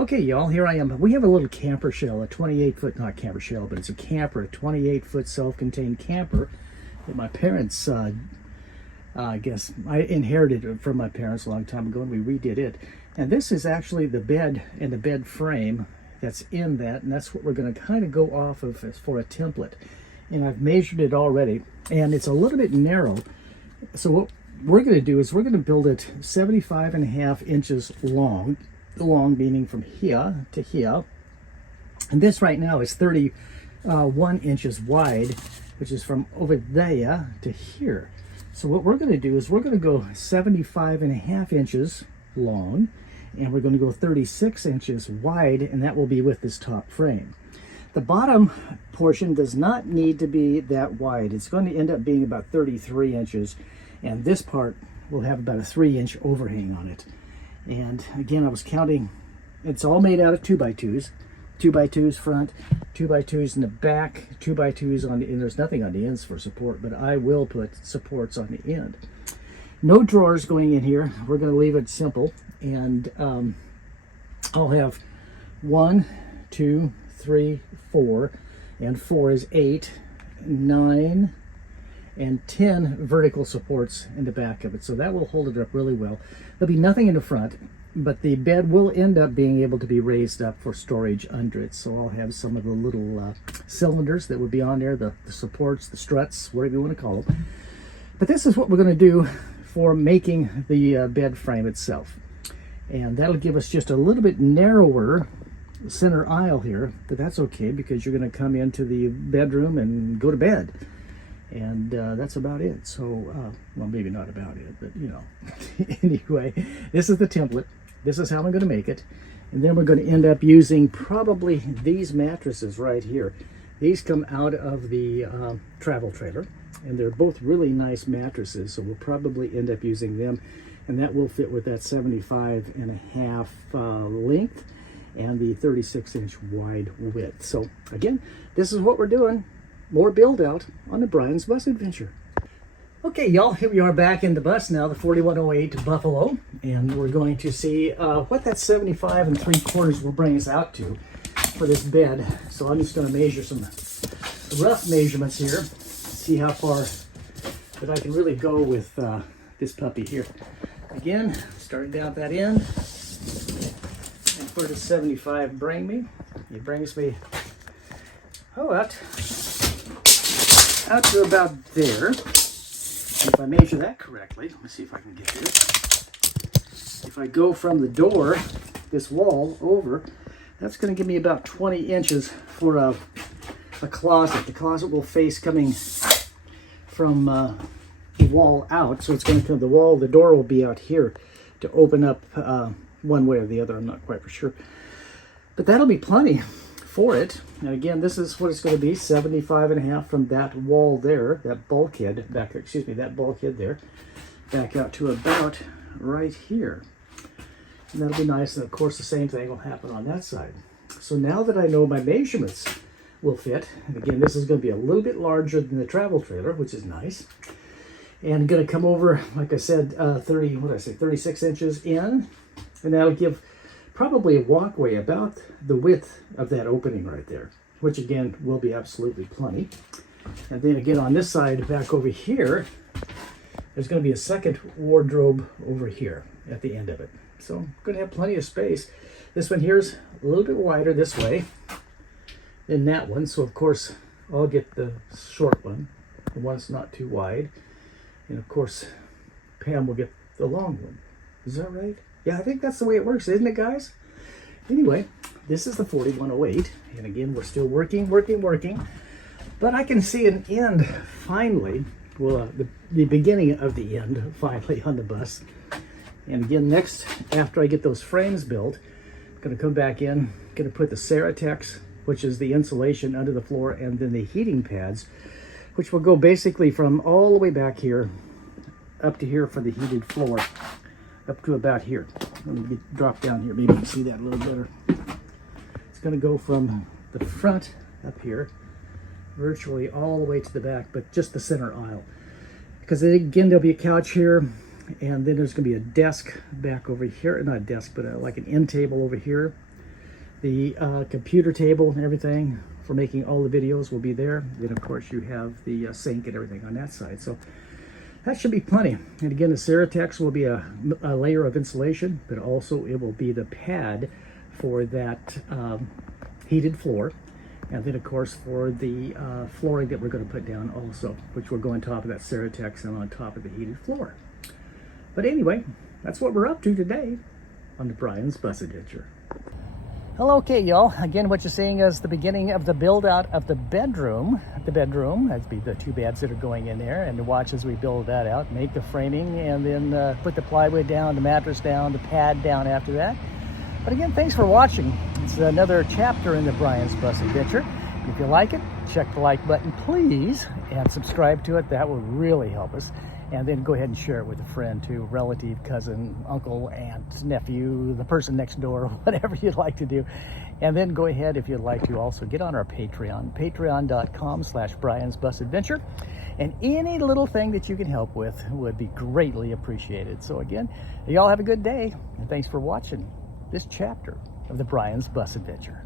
Okay, y'all, here I am. We have a little camper shell, a 28-foot, not camper shell, but it's a camper, a 28-foot self-contained camper that my parents, I guess, I inherited it from my parents a long time ago, and we redid it. And this is actually the bed and the bed frame that's in that, and that's what we're going to kind of go off of as for a template. And I've measured it already, and it's a little bit narrow. So what we're going to do is we're going to build it 75.5 inches long meaning from here to here, and this right now is 31 inches wide, which is from over there to here. So what we're going to do is we're going to go 75.5 inches long, and we're going to go 36 inches wide, and that will be with this top frame. The bottom portion does not need to be that wide. It's going to end up being about 33 inches, and this part will have about a 3-inch overhang on it. And again, I was counting, it's all made out of 2x2s, 2x2s front, 2x2s in the back, 2x2s on the end. There's nothing on the ends for support, but I will put supports on the end. No drawers going in here. We're going to leave it simple. And I'll have 1, 2, 3, 4, and 4 is 8, 9, and 10 vertical supports in the back of it. So that will hold it up really well. There'll be nothing in the front, but the bed will end up being able to be raised up for storage under it. So I'll have some of the little cylinders that would be on there, the supports, the struts, whatever you want to call them. But this is what we're going to do for making the bed frame itself. And that'll give us just a little bit narrower center aisle here, but that's okay because you're going to come into the bedroom and go to bed. And that's about it. So, well, maybe not about it, but you know. Anyway, this is the template. This is how I'm going to make it. And then we're going to end up using probably these mattresses right here. These come out of the travel trailer, and they're both really nice mattresses, so we'll probably end up using them. And that will fit with that 75.5 length and the 36-inch wide width. So again, this is what we're doing. More build out on the Brian's Bus Adventure. Okay, y'all, here we are back in the bus now, the 4108 Buffalo, and we're going to see what that 75 3/4 will bring us out to for this bed. So I'm just going to measure some rough measurements here, see how far that I can really go with this puppy here. Again, starting down at that end, and where does 75 bring me? It brings me, out to about there. And if I measure that correctly, let me see if I can get there. If I go from the door, this wall over, that's going to give me about 20 inches for a closet. The closet will face coming from the wall out, so it's going to come, the door will be out here to open up one way or the other. I'm not quite for sure. But that'll be plenty for it. And again, this is what it's going to be, 75.5 from that wall there, that bulkhead there, back out to about right here. And that'll be nice. And of course, the same thing will happen on that side. So now that I know my measurements will fit, and again, this is going to be a little bit larger than the travel trailer, which is nice. And going to come over, like I said, 36 inches in, and that'll give probably a walkway about the width of that opening right there, which again will be absolutely plenty. And then again on this side, back over here, there's going to be a second wardrobe over here at the end of it. So I'm going to have plenty of space. This one here's a little bit wider this way than that one, so of course I'll get the short one, the one that's not too wide. And of course Pam will get the long one. Is that right? Yeah, I think that's the way it works, isn't it, guys? Anyway, this is the 4108, and again, we're still working, but I can see an end finally, well, the beginning of the end finally on the bus. And again, next, after I get those frames built, I'm going to come back in, going to put the Ceratex, which is the insulation under the floor, and then the heating pads, which will go basically from all the way back here up to here for the heated floor, up to about here. Let me drop down here, maybe you can see that a little better. It's going to go from the front up here, virtually all the way to the back, but just the center aisle. Because again, there'll be a couch here, and then there's going to be a desk back over here. Not a desk, but like an end table over here. The computer table and everything for making all the videos will be there. Then of course you have the sink and everything on that side. So that should be plenty. And again, the Ceratex will be a layer of insulation, but also it will be the pad for that heated floor. And then of course for the flooring that we're going to put down also, which will go on top of that Ceratex and on top of the heated floor. But anyway, that's what we're up to today on the Brian's Bus Adventure. Hello, okay, y'all. Again, what you're seeing is the beginning of the build out of the bedroom. That'd be the 2 beds that are going in there, and watch as we build that out, make the framing, and then put the plywood down, the mattress down, the pad down after that. But again, thanks for watching. It's another chapter in the Brian's Bus Adventure. If you like it, check the like button, please, and subscribe to it. That will really help us. And then go ahead and share it with a friend too, relative, cousin, uncle, aunt, nephew, the person next door, whatever you'd like to do. And then go ahead, if you'd like to, also get on our Patreon, patreon.com/Brian's Bus Adventure. And any little thing that you can help with would be greatly appreciated. So again, y'all have a good day, and thanks for watching this chapter of the Brian's Bus Adventure.